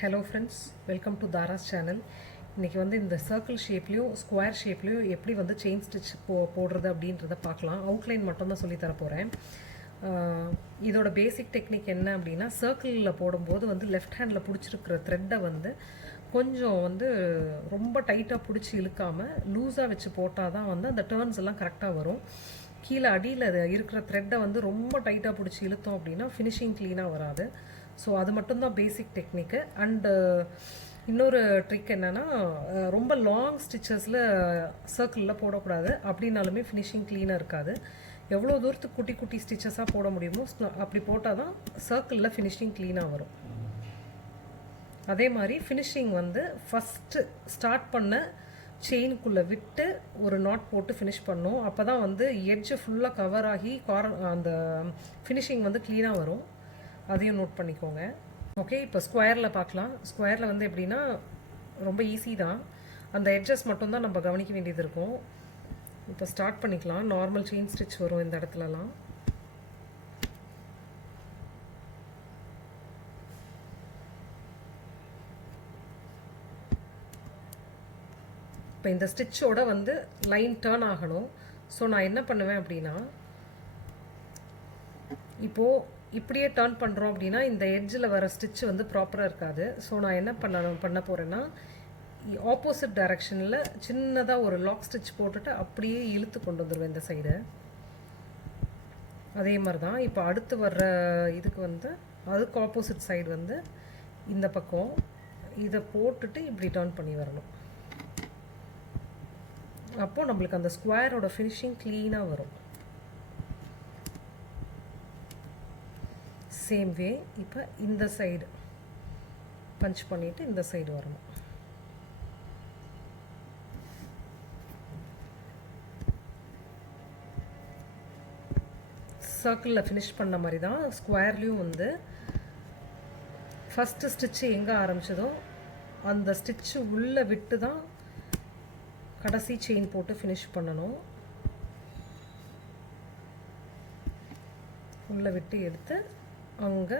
Hello friends, welcome to Dara's channel. இன்னைக்கு வந்து இந்த சர்க்கிள் ஷேப்லயும் ஸ்கொயர் ஷேப்லயும் எப்படி வந்து செயின் ஸ்டிச் போடுறது அப்படின்றத பார்க்கலாம். அவுட்லைன் மட்டும் தான் சொல்லி தர போறேன். இதோட பேசிக் டெக்னிக் என்ன அப்படின்னா, சர்க்கிளில் போடும்போது வந்து லெஃப்ட் ஹேண்டில் பிடிச்சிருக்கிற த்ரெட்டை வந்து கொஞ்சம் வந்து ரொம்ப டைட்டாக பிடிச்சி இழுக்காமல் லூஸாக வச்சு போட்டால் தான் வந்து அந்த டேர்ன்ஸ் எல்லாம் கரெக்டாக வரும். கீழே அடியில் இருக்கிற த்ரெட்டை வந்து ரொம்ப டைட்டாக பிடிச்சி இழுத்தோம் அப்படின்னா ஃபினிஷிங் க்ளீனாக வராது. ஸோ அது மட்டும்தான் பேசிக் டெக்னிக்கு. அண்டு இன்னொரு ட்ரிக் என்னென்னா, ரொம்ப லாங் ஸ்டிச்சஸில் சர்க்கிளில் போடக்கூடாது. அப்படின்னாலுமே ஃபினிஷிங் க்ளீனாக இருக்காது. எவ்வளோ தூரத்துக்கு குட்டி குட்டி ஸ்டிச்சஸாக போட முடியுமோ அப்படி போட்டால் தான் சர்க்கிளில் ஃபினிஷிங் க்ளீனாக வரும். அதே மாதிரி ஃபினிஷிங் வந்து ஃபஸ்ட்டு ஸ்டார்ட் பண்ண செயினுக்குள்ளே விட்டு ஒரு நாட் போட்டு ஃபினிஷ் பண்ணோம். அப்போ தான் வந்து எட்ஜு ஃபுல்லாக கவர் ஆகி அந்த ஃபினிஷிங் வந்து க்ளீனாக வரும். அதையும் நோட் பண்ணிக்கோங்க. ஓகே, இப்போ ஸ்கொயரில் பார்க்கலாம். ஸ்கொயரில் வந்து எப்படின்னா ரொம்ப ஈஸி தான். அந்த எட்ஜஸ் மட்டும்தான் நம்ம கவனிக்க வேண்டியது இருக்கும். இப்போ ஸ்டார்ட் பண்ணிக்கலாம். நார்மல் செயின் ஸ்டிச் வரும் இந்த இடத்துலலாம். இப்போ இந்த ஸ்டிச்சோட வந்து லைன் டேர்ன் ஆகணும். ஸோ நான் என்ன பண்ணுவேன் அப்படின்னா, இப்போது இப்படியே டேர்ன் பண்ணுறோம் அப்படின்னா இந்த எட்ஜில் வர ஸ்டிச் வந்து ப்ராப்பராக இருக்காது. ஸோ நான் என்ன பண்ண போகிறேன்னா, ஆப்போசிட் டைரக்ஷனில் சின்னதாக ஒரு லாக் ஸ்டிச் போட்டுட்டு அப்படியே இழுத்து கொண்டு வந்துடுவேன் இந்த சைடு. அதே மாதிரி தான் இப்போ அடுத்து வர்ற இதுக்கு வந்து அதுக்கு ஆப்போசிட் சைடு வந்து இந்த பக்கம் இதை போட்டுட்டு இப்படி டேர்ன் பண்ணி வரணும். அப்போது நம்மளுக்கு அந்த ஸ்கொயரோட ஃபினிஷிங் க்ளீனாக வரும். சேம் வே இப்போ இந்த சைடு பஞ்ச் பண்ணிவிட்டு இந்த சைடு வரணும். சர்க்கிளில் ஃபினிஷ் பண்ண மாதிரி தான் ஸ்கொயர்லேயும் வந்து ஃபஸ்ட்டு ஸ்டிச்சு எங்கே ஆரம்பிச்சதோ அந்த ஸ்டிச்சு உள்ளே விட்டு தான் கடைசி செயின் போட்டு ஃபினிஷ் பண்ணணும். உள்ளே விட்டு எடுத்து அங்கே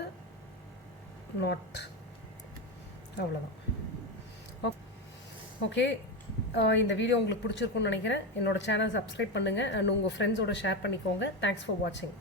நாட், அவ்வளோதான். ஓகே, இந்த வீடியோ உங்களுக்கு பிடிச்சிருக்குன்னு நினைக்கிறேன். என்னோட சேனல் சப்ஸ்கிரைப் பண்ணுங்கள் அண்ட் உங்கள் ஃப்ரெண்ட்ஸோட ஷேர் பண்ணிக்கோங்க. தேங்க்ஸ் ஃபார் வாட்சிங்.